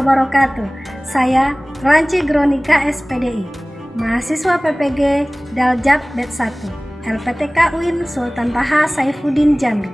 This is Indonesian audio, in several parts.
wabarakatuh. Saya Ranci Gronika SPDI, mahasiswa PPG Daljab Bet 1, LPTK UIN Sultan Taha Saifuddin Jambi.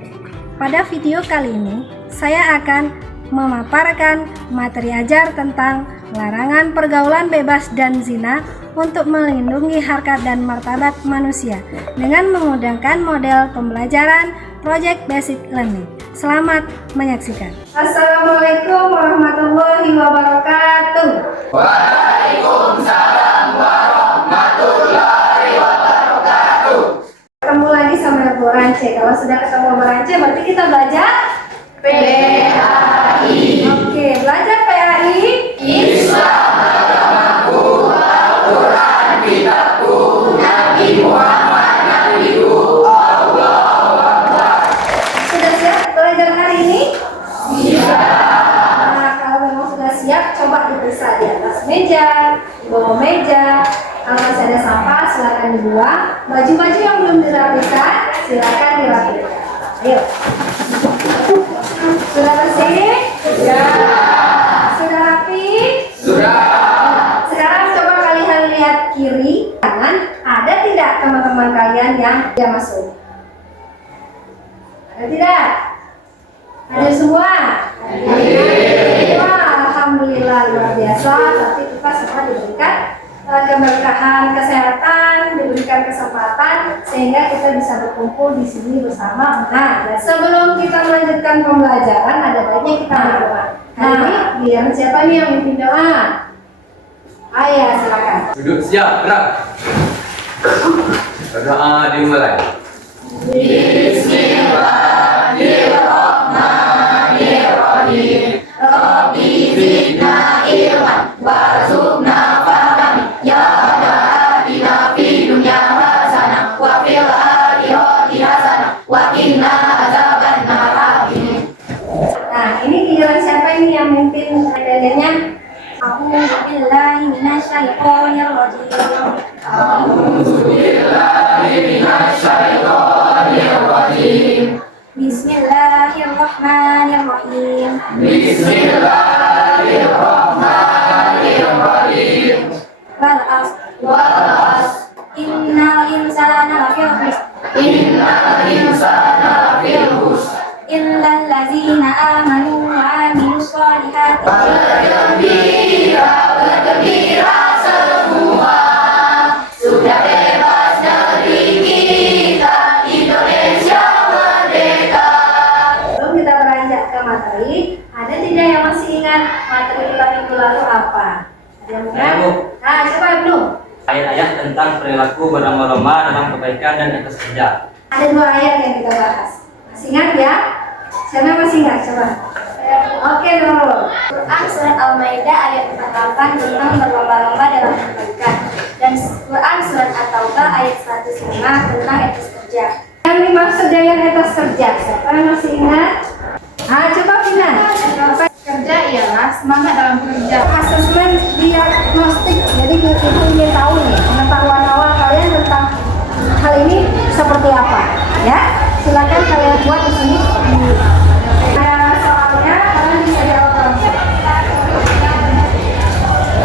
Pada video kali ini, saya akan memaparkan materi ajar tentang larangan pergaulan bebas dan zina untuk melindungi harkat dan martabat manusia dengan menggunakan model pembelajaran Project Basic Learning. Selamat menyaksikan. Assalamualaikum warahmatullahi wabarakatuh. Waalaikumsalam warahmatullahi wabarakatuh. Ketemu lagi sama Bu Rance. Kalau sudah ketemu Bu Rance, berarti kita belajar PAI. Oke, belajar PAI. Islam agamaku, Al-Quran kitabku, Nabi Muhammad nabiku, Allahu Akbar. Sudah siap belajar hari ini? Siap. Nah, kalau memang sudah siap, coba diperiksa di atas meja, di bawah meja. Kalau masih ada sampah, silakan dibuang. Baju-baju yang belum dirapikan, silakan dirapikan. Ayo. Sudah bersih? Sudah. Sudah rapi? Sudah. Sekarang coba kalian lihat kiri kanan, ada tidak teman-teman kalian yang tidak masuk? Ada tidak? Ada semua? Wah, alhamdulillah luar biasa. Tapi kita semua diberikan keberkahan kesehatan, diberikan kesempatan sehingga kita bisa berkumpul di sini bersama. Nah, sebelum kita melanjutkan pembelajaran, ada baiknya kita berdoa. Hari ini biar siapa nih yang mimpin doa? Ayah, silakan. Duduk siap, gerak. Berdoa dimulai. Bismillahirrahmanirrahim. Rabbi zidna ilman warzuqna fahman. Ya hadina fid dunya hasanah wa fil akhirati hasanah wa qina adzabannar. Nah, ini giliran siapa ini yang mimpin adegannya? A'udzubillahi minasyaitonirrajim. Bismillahirrahmanirrahim. Bismillahirrahmanirrahim. Bismillahirrahmanirrahim. Wal 'asr. Innal insana lafi khusr. Innal insana fil khusr. Illal ladzina amanu wa 'amilus shalihati. Bergembira semua, sudah bebas negeri kita, Indonesia merdeka. Sebelum kita beranjak ke materi, ada tidak yang masih ingat materi kita minggu lalu apa? Ada yang ingat? Saya, Bu. Nah, coba belum? Ayat-ayat tentang perilaku berlomba-lomba dalam kebaikan dan etos kerja. Ada 2 ayat yang kita bahas. Masih ingat ya? Siapa masih ingat? Coba. Oke, Nurul. Quran Surat Al-Maidah ayat 48 tentang berlomba-lomba dalam kebaikan, dan Quran Surat At-Taubah ayat 105 tentang etos kerja. Yang dimaksud dengan etos kerja, siapa yang masih ingat? Coba Vina. Kerja ialah semangat dalam kerja. Asesmen diagnostik. Jadi kita ingin tahu nih pengetahuan awal kalian tentang hal ini seperti apa, ya? Silakan kalian buat di sini. Soalnya kalian bisa jawab langsung.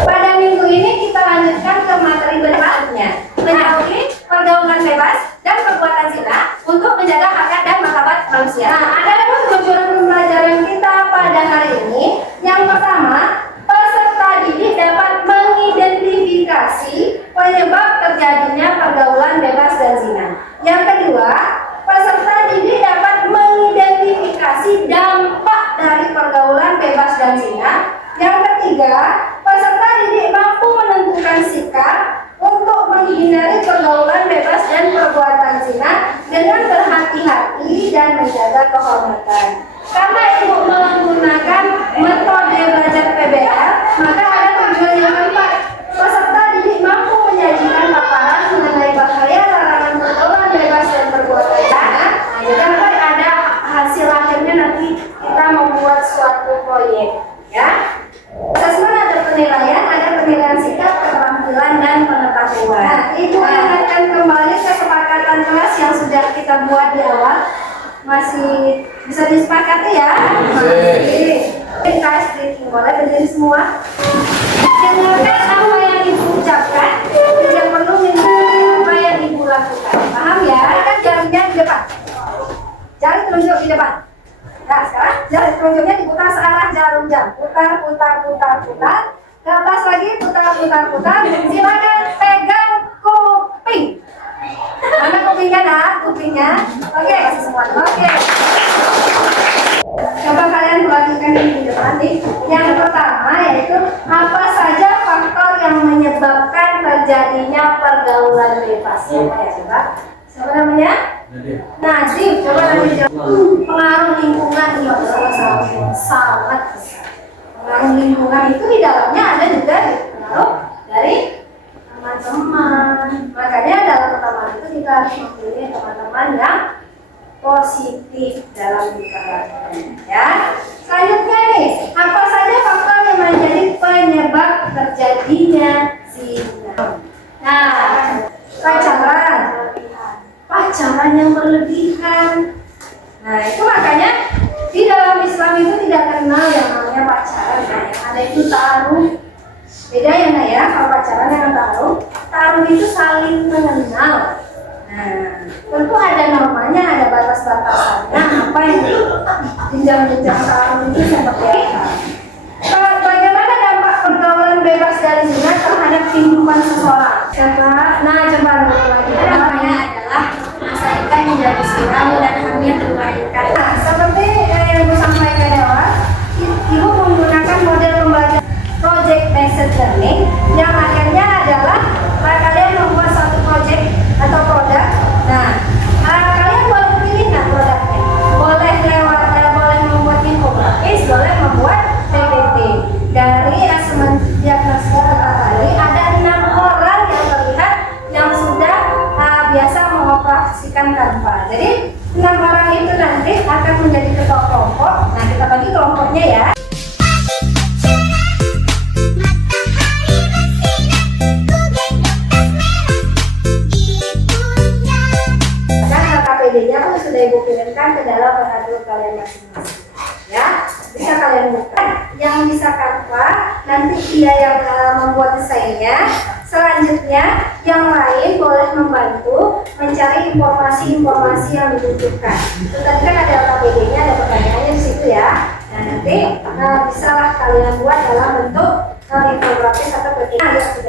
Pada minggu ini kita lanjutkan ke materi berikutnya, menjauhi pergaulan bebas dan perbuatan zina untuk menjaga harkat dan martabat manusia. Nah, ada tujuan pembelajaran kita pada hari ini. Yang pertama, peserta didik dapat mengidentifikasi penyebab terjadinya pergaulan bebas dan zina. Yang kedua, peserta didik dapat mengidentifikasi dampak dari pergaulan bebas dan zina. Yang ketiga, peserta didik mampu menentukan sikap untuk menghindari pergaulan bebas dan perbuatan zina dengan berhati-hati dan menjaga kehormatan. Karena ibu menggunakan metode belajar PBL, maka ada tujuan yang keempat. Peserta didik mampu menyajikan paparan mengenai bahaya larangan pergaulan bebas dan perbuatan zina. Jadi kan ada hasil akhirnya nanti kita membuat suatu proyek, ya. Asesmen ada penilaian sikap, keterampilan dan pengetahuan. Nah, ibu ingatkan kembali kesepakatan kelas yang sudah kita buat di awal. Masih bisa disepakati ya? Masih. Ice breaking, boleh berdiri semua. Dengarkan apa yang ibu ucapkan, tidak perlu mengikuti apa yang ibu lakukan. Paham ya? Kan jarinya di depan, jari telunjuk di depan. Nah sekarang jari telunjuknya diputar searah jarum jam. Putar, putar, putar, putar. Ke atas lagi, putar, putar, putar. Silakan pegang kuping. Mana kupingnya nak? Kupingnya. Oke, kasih semua. Oke. Coba kalian melakukan di depan nih. Yang pertama yaitu apa saja faktor yang menyebabkan terjadinya pergaulan bebas. Siapa ya coba? Siapa namanya? Najib. Coba Najib jawab. Pengaruh lingkungan juga salah yang sangat besar. Pengaruh lingkungan itu di dalamnya ada juga pengaruh dari teman-teman. Makanya dalam pertemuan itu kita harus memilih teman-teman yang positif dalam lingkungan. Ya. Selanjutnya nih, apa saja faktor yang menjadi penyebab terjadinya zina? Nah, pacaran yang berlebihan. Nah, itu makanya di dalam Islam itu tidak kenal yang namanya pacaran. Nah, yang ada itu taruh. Beda ya nggak ya? Kalau pacaran dengan taruh itu saling mengenal. Nah, tentu ada normanya, ada batas-batasannya. Apa yang jenjang-jenjang taruh itu seperti apa? Bagaimana dampak pergaulan bebas dari zina terhadap kehidupan seseorang? Nah, coba lagi. Namanya adalah masa ikan menjadi siram dan hamil melahirkan. Nah, seperti yang ibu sampaikan di awal, ibu menggunakan model pembelajaran project based learning yang akhirnya adalah kalian membuat satu project atau produk. Nah, kalian boleh pilih nggak produknya? Boleh boleh membuat infografis, boleh membuat PPT. Dari asesmen diagnosis tadi ada 6 orang yang terlihat yang sudah biasa mengoperasikan Canva. Jadi 6 orang itu nanti akan menjadi ketua kelompok. Nah, kita bagi kelompoknya ya. KPD-nya pun sudah ibu kirimkan ke dalam pengaduan kalian masing-masing. Ya, bisa kalian buka. Yang bisa Canva, nanti dia yang membuat desainnya. Selanjutnya, yang lain boleh membantu mencari informasi-informasi yang dibutuhkan. Tadi kan ada KPD-nya, ada pertanyaannya di situ ya. Nah, nanti bisalah kalian buat dalam bentuk infografis atau PPT.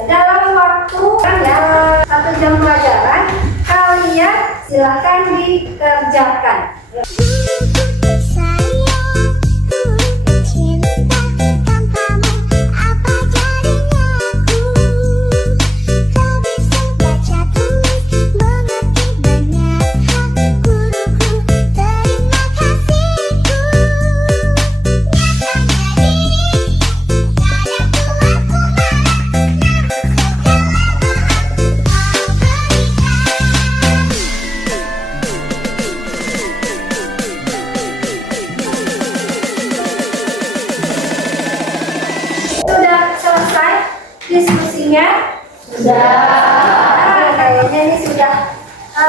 Dalam waktu ya 1 jam pelajaran, kalian silahkan dikerjakan. Diskusinya sudah. Kayaknya ini sudah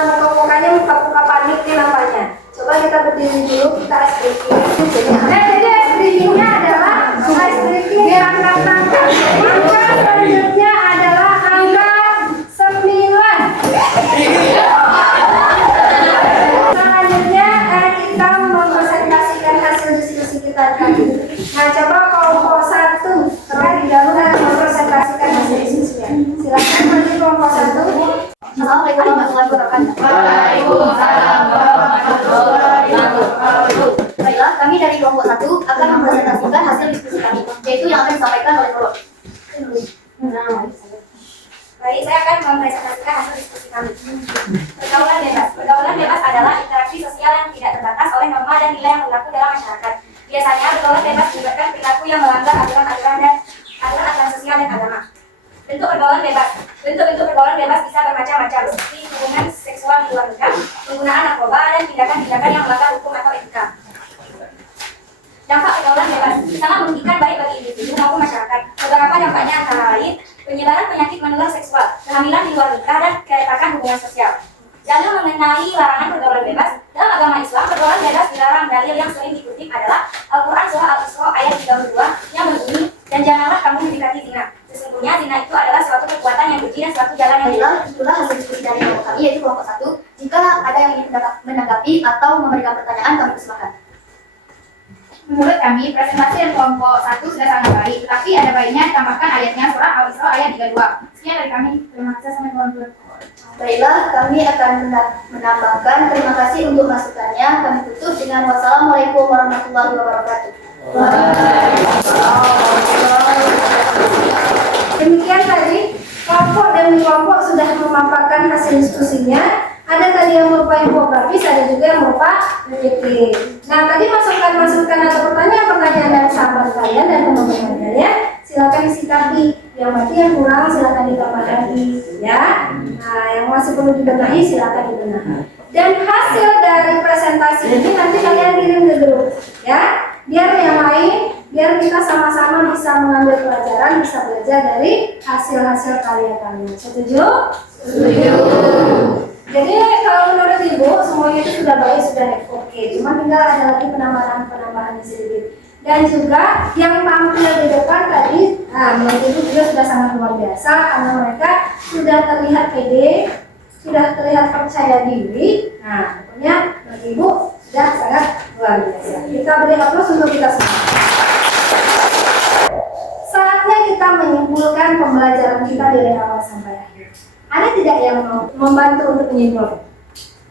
muka-mukanya muka-muka panik nih nampaknya. Coba kita berdiri dulu, kita ice breaking. Jadi ice breakingnya adalah ice breaking angkatan. Angka selanjutnya adalah angka 9. Selanjutnya kita mempresentasikan hasil diskusi kita tadi. Nah, coba kelompok 1 terlebih dahulu mempresentasikan hasil diskusinya. Silakan bagi kelompok 1. Assalamualaikum warahmatullahi wabarakatuh. Waalaikumsalam warahmatullahi wabarakatuh. Baiklah, kami dari kelompok 1 akan mempresentasikan hasil diskusi kami, yaitu yang akan disampaikan oleh Nurul. Baik, saya akan mempresentasikan hasil diskusi kami. Pergaulan bebas. Pergaulan bebas adalah interaksi sosial yang tidak terbatas oleh norma dan nilai yang berlaku dalam masyarakat. Biasanya pergaulan bebas melibatkan perilaku yang melanggar aturan-aturan dan aturan sosial dan agama. Bentuk pergaulan bebas. Bentuk-bentuk pergaulan bebas bisa bermacam-macam, seperti hubungan seksual di luar nikah, penggunaan narkoba, dan tindakan-tindakan yang melanggar hukum atau etika. Dampak pergaulan bebas sangat merugikan baik bagi individu maupun masyarakat. Beberapa dampaknya antara lain penyebaran penyakit menular seksual, kehamilan di luar nikah, dan keretakan hubungan sosial. Dalil mengenai larangan pergaulan bebas dalam agama Islam, pergaulan bebas dilarang. Dalil yang sering dikutip adalah Al-Quran surah Al-Isra ayat 3 32 yang berbunyi, dan janganlah kamu mendekati zina. Sesungguhnya zina itu adalah suatu perbuatan yang keji dan suatu jalan yang hilang. Itulah hasil diskusi dari kelompok kami, yaitu kelompok 1. Jika ada yang ingin menanggapi atau memberikan pertanyaan, kami persilakan. Menurut kami, presentasi dari kelompok 1 sudah sangat baik, tetapi ada baiknya ditambahkan ayatnya surah Al-Isra ayat 32. Sekian dari kami. Terima kasih. Assalamualaikum. Baiklah, kami akan menambahkan. Terima kasih untuk masukannya. Kami tutup dengan wassalamualaikum warahmatullahi wabarakatuh. Demikian tadi kelompok demi kelompok sudah memaparkan hasil diskusinya. Ada tadi yang berupa infografis, ada juga yang berupa PPT. Nah, tadi masukan-masukan atau pertanyaan dari sahabat kalian dan teman-teman kalian, silakan disikapi. Yang berarti yang kurang silakan ditambah lagi, ya. Nah, yang masih perlu dibenahi silakan dibenahi. Dan hasil dari presentasi ini nanti kalian kirim ke grup, ya. Biar yang lain, biar kita sama-sama bisa mengambil pelajaran, bisa belajar dari hasil-hasil karya kalian. Setuju? Setuju. Jadi kalau menurut Ibu semuanya itu sudah baik, sudah oke. Cuma tinggal ada lagi penambahan sedikit. Dan juga yang tampil di depan tadi, nah menurut Ibu juga sudah sangat luar biasa karena mereka sudah terlihat pede, sudah terlihat percaya diri. Nah, pokoknya menurut Ibu sudah sangat luar biasa. Kita beri aplaus untuk kita semua. Saatnya kita menyimpulkan pembelajaran kita dari awal sampai akhir. Ada tidak yang mau membantu untuk menyimpulkan?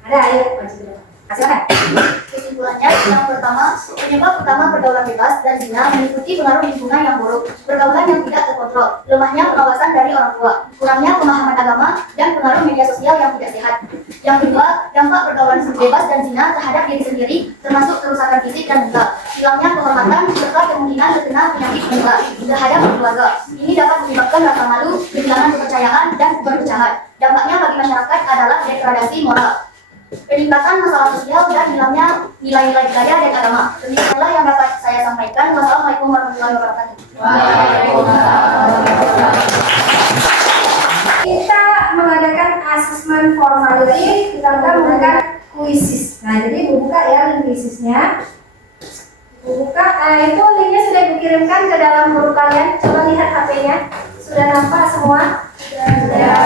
Ada, ayo maju dulu. Silakan. Kesimpulannya, yang pertama, penyebab utama pergaulan bebas dan zina meliputi pengaruh lingkungan yang buruk, pergaulan yang tidak terkontrol, lemahnya pengawasan dari orang tua, kurangnya pemahaman agama, dan pengaruh media sosial yang tidak sehat. Yang kedua, dampak pergaulan bebas dan zina terhadap diri sendiri, termasuk kerusakan fisik dan mental, hilangnya kehormatan, serta kemungkinan terkena penyakit menular terhadap keluarga. Ini dapat menyebabkan rasa malu, kehilangan kepercayaan, dan perpecahan. Dampaknya bagi masyarakat adalah degradasi moral, peningkatan masalah sosial, dan hilangnya nilai-nilai budaya dan agama. Demikianlah yang dapat saya sampaikan. Wassalamualaikum warahmatullahi wabarakatuh. Kita mengadakan asesmen formality, kita menggunakan kuisis. Nah, jadi Ibu buka ya link kuisisnya. Ibu buka, itu linknya sudah Ibu kirimkan ke dalam grup kalian. Coba lihat HP-nya. Sudah nampak semua? Sudah. Ya.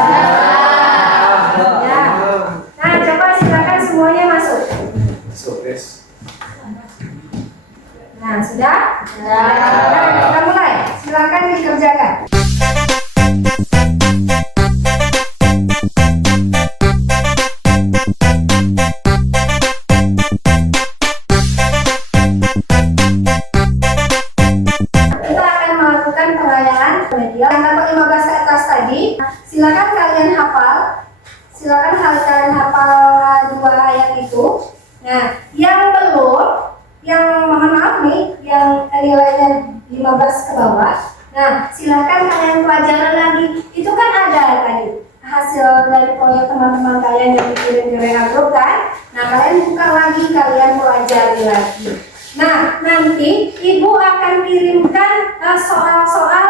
Nah, coba silakan semuanya masuk. Nah, sudah? Nah, kita mulai. Silakan dikerjakan. Kita akan melakukan pengayaan media. Yang dapat 15 ke atas tadi, silakan kalian hafal. Silakan kalian hafal 2 ayat itu. Nah, yang belum, yang mohon maaf nih, yang nilainya 15 ke bawah. Nah, silakan kalian pelajari lagi. Itu kan ada tadi hasil dari proyek teman-teman kalian yang dikirim di WA Group kan. Nah, kalian buka lagi, kalian pelajari lagi. Nah, nanti Ibu akan kirimkan soal-soal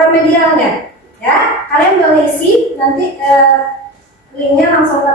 remedialnya. Ya, kalian boleh isi nanti linknya langsung ke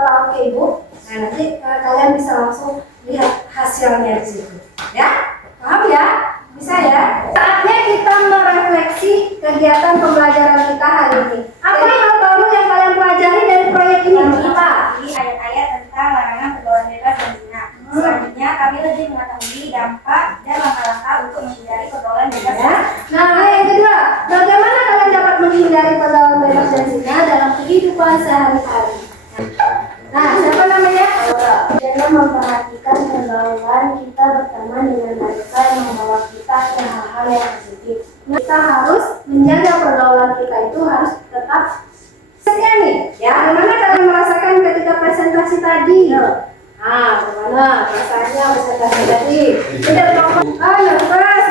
Ibu. Nah, nanti kalian bisa langsung lihat hasilnya di situ. Ya, paham ya? Bisa ya? Saatnya kita merefleksi kegiatan pembelajaran kita hari ini. Apa hal baru yang kalian pelajari dari proyek ini? Kita di ayat-ayat tentang larangan pergaulan bebas dan zina. Selanjutnya, kami lebih mengetahui dampak dan langkah-langkah untuk menghindari pergaulan bebas. Ya. Nah, yang kedua, bagaimana kalian dapat menghindari pergaulan bebas dan zina dalam kehidupan sehari-hari? Nah, siapa namanya? Dengan memperhatikan pergaulan kita berteman dengan mereka yang membawa kita ke hal-hal yang positif. Kita harus menjaga pergaulan kita itu harus tetap setia nih. Ya, bagaimana kalian merasakan ketika presentasi tadi? Bagaimana perasaannya presentasi tadi? Tidak nervous. Nervous.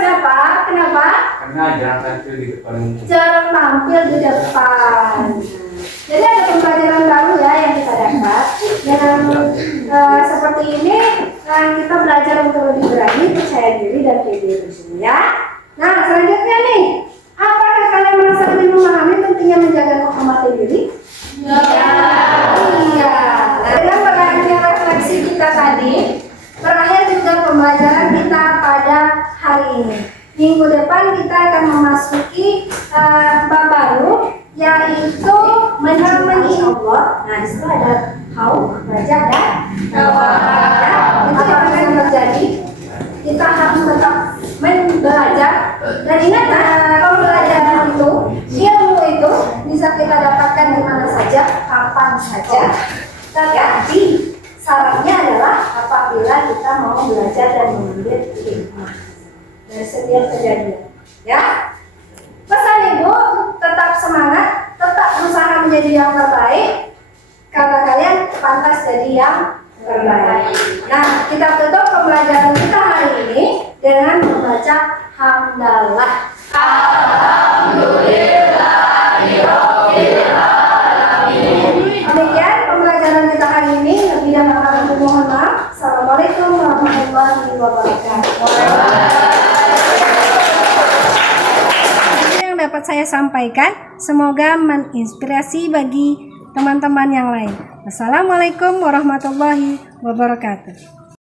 Kenapa? Karena jarang tampil di depan umum. Jarang tampil di depan. Jadi ada pembelajaran baru ya yang kita dapat. Yang seperti ini kita belajar untuk lebih berani, percaya diri dan pede di sini ya. Nah, selanjutnya nih, apakah kalian merasa lebih memahami pentingnya menjaga kehormatan diri? Iya. Nah, dengan berakhirnya refleksi kita tadi, berakhir juga pembelajaran kita pada hari ini. Minggu depan kita akan memasuki bab baru, yaitu menyamai Allah. Nah, di situ ada hauk, belajar dan tawakal. Itu yang akan terjadi. Kita harus tetap belajar. Dan ingat, kalau belajar itu, ilmu itu bisa kita dapatkan di mana saja, kapan saja. Tapi syaratnya adalah apabila kita mau belajar dan mengambil hikmah dari setiap kejadian. Ya, pesan ibu, tetap semangat, tetap berusaha menjadi yang terbaik, karena kalian pantas jadi yang terbaik. Nah, kita tutup pembelajaran kita hari ini dengan membaca hamdalah. Demikian pembelajaran kita hari ini. Lebih dan kurangnya mohon maaf. Assalamualaikum warahmatullahi wabarakatuh. Yang dapat saya sampaikan semoga menginspirasi bagi teman-teman yang lain. Assalamualaikum warahmatullahi wabarakatuh.